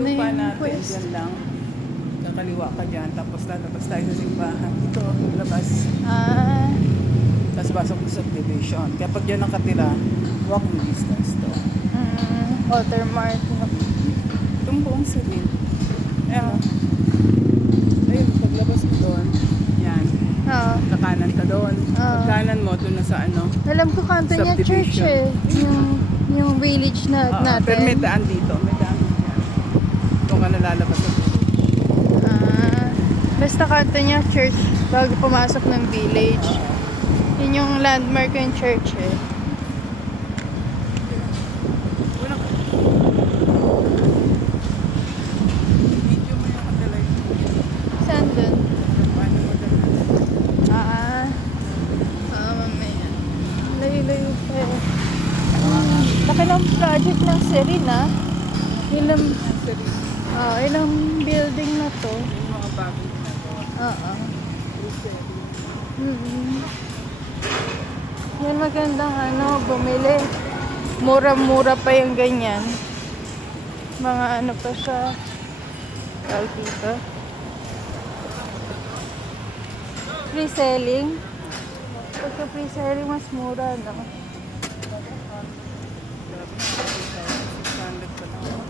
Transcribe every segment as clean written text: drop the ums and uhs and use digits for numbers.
lupa yung natin, quest? dyan lang. Kakaliwa ka dyan, tapos lalabas tayo sa simbahan. Ito, labas. Ah, Tapos pasok sa subdivision. Kaya pag dyan nakatira, walking distance to. watermark. Itong buong sabil. Ayan o. Ayun, paglabas mo doon, yan. Oo. Kakanan ka doon. Ah. Pagkanan mo, doon na sa ano. Alam ko kanto niya church Subdivision. Yung village na natin. Pero may daan dito. May daan dyan. Doon ka nalalabas sa Basta kanto niya church bago pumasok ng village. Yun yung landmark yung church eh. Unang video mo yung katalay. Saan dun? Paano mo dyan? Mamaya. Layo-layo pa eh. Laki ng project ng Serena. Ilang, ilang building na to. Yung mga bagong ginagawa. Oo. Yan magandang bumili. Mura-mura pa yung ganyan. Mga ano pa sa tawag dito. Free selling. Pagka free selling, mas mura, no? Grabe na. 600 pa lang.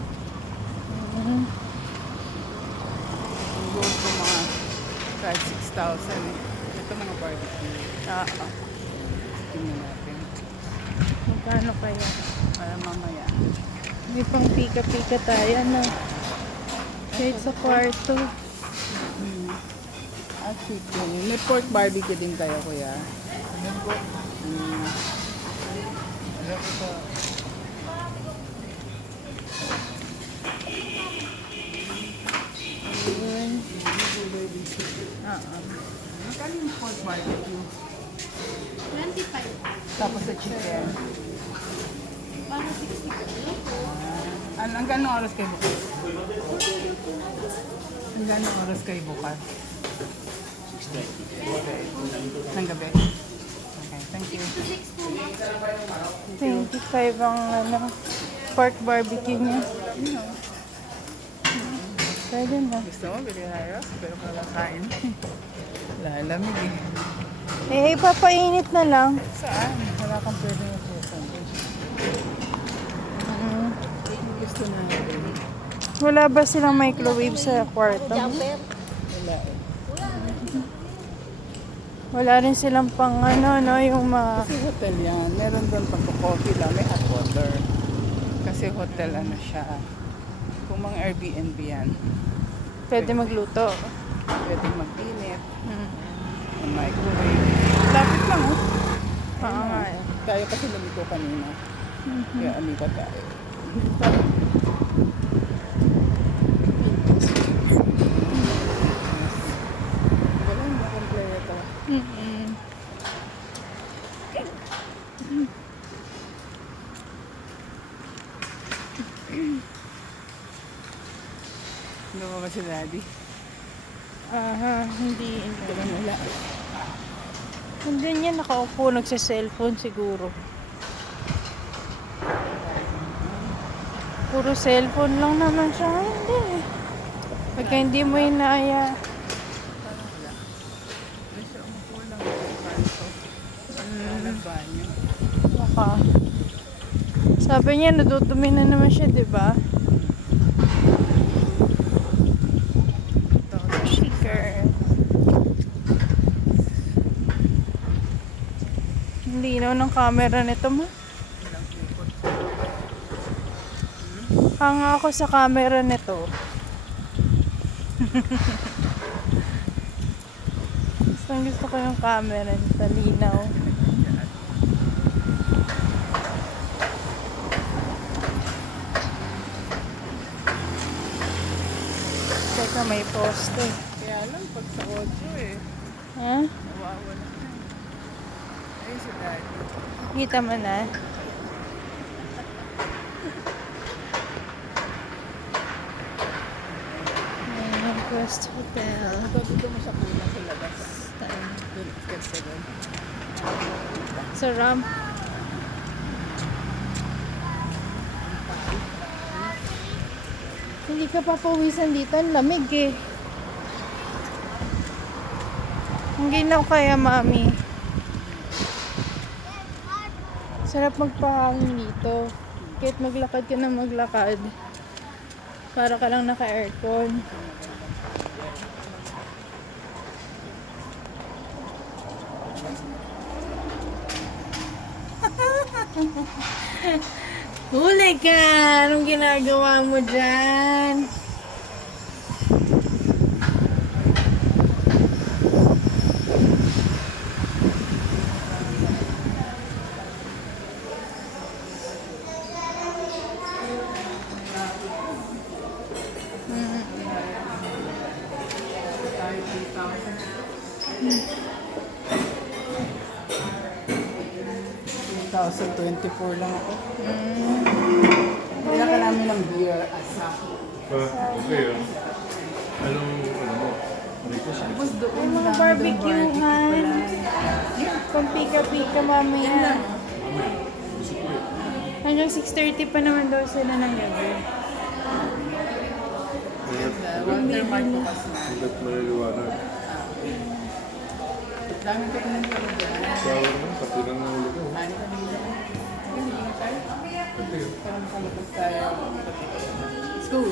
Ang gold ko mga kahit 6,000 eh. Ito mga barbecue. Tingnan natin. Magkano kaya? Para mamaya. May pang pika-pika tayo, no? Kahit sa kwarto. Chicken. May pork barbecue din tayo, kuya. Yun. Magkano yung pork barbecue? 25. Tapos sa chicken. Para 60. Ang gano'ng oras kayo bukas? Ang gano'ng oras kayo bukas? 6:30. Ng gabi? Okay, thank you. 25 ang pork barbecue niya. Pwede na. Gusto mo, bili tayo? Pero kalakain. Lalamig eh. Ipapainit na lang. Saan? Wala kang pwede yung pusan. Gusto na. Wala ba silang microwave sa kwarto? Wala eh. Wala rin silang pang yung Kasi hotel yan. Meron doon pagko-coffee lang. May hot water. Kasi hotel siya. Kung mga Airbnb yan, pwede magluto. pwede mag-init. Ang microwave. Lapit lang oh. Oo nga eh. Tayo kasi lumito kanina. Kaya amita tayo. Wala yung kompleto. Ano ba si Daddy? Hindi. Ito lang wala. Nandun yan, nakaupo, nagsa-cellphone siguro. Puro cellphone lang naman siya. Hindi eh. Pagka hindi mo inaya. Parang wala. Kasi umupo lang sa kanto. Nagbanyo. Baka. Sabi niya, nadudumi na naman siya, di ba? Shaker. Ang linaw ng camera nito, ma. Hanga ako sa camera nito. Gusto ko yung camera nito, linaw. Teka, may poste. Kaya lang, pag sa audio eh, Ha? nawawala na. Ay, si Daddy. Kita mo na. Quest Hotel. Dito mo sa kuna sa labas. Doon, akit ka doon. Sa ramp. Hindi ka papawisan dito. Ang lamig eh. Ang ginaw kaya, mami. Sarap magpahangin dito. Kahit maglakad ka na maglakad. Para ka lang naka-aircon. Huli ka! Anong ginagawa mo dyan? Tayo 2024 lang ako. Kailan ka namin ng beer asa. Okay, anong, ano mo? Request? Tapos doon Ay, mga dami doon barbecue-han. pala. Pampika-pika mamaya. Mamaya, gusto ko eh. Hanggang 6:30 pa naman daw sila ng gabi. Wonder Mark bukas na. Hanggat maliliwanag. Dami ka rin pala dyan. Sawa naman, pati lang ang ulo ko. Ano ka nila? Hindi na tayo. Pati yun. Parang kalabas tayo. Let's go.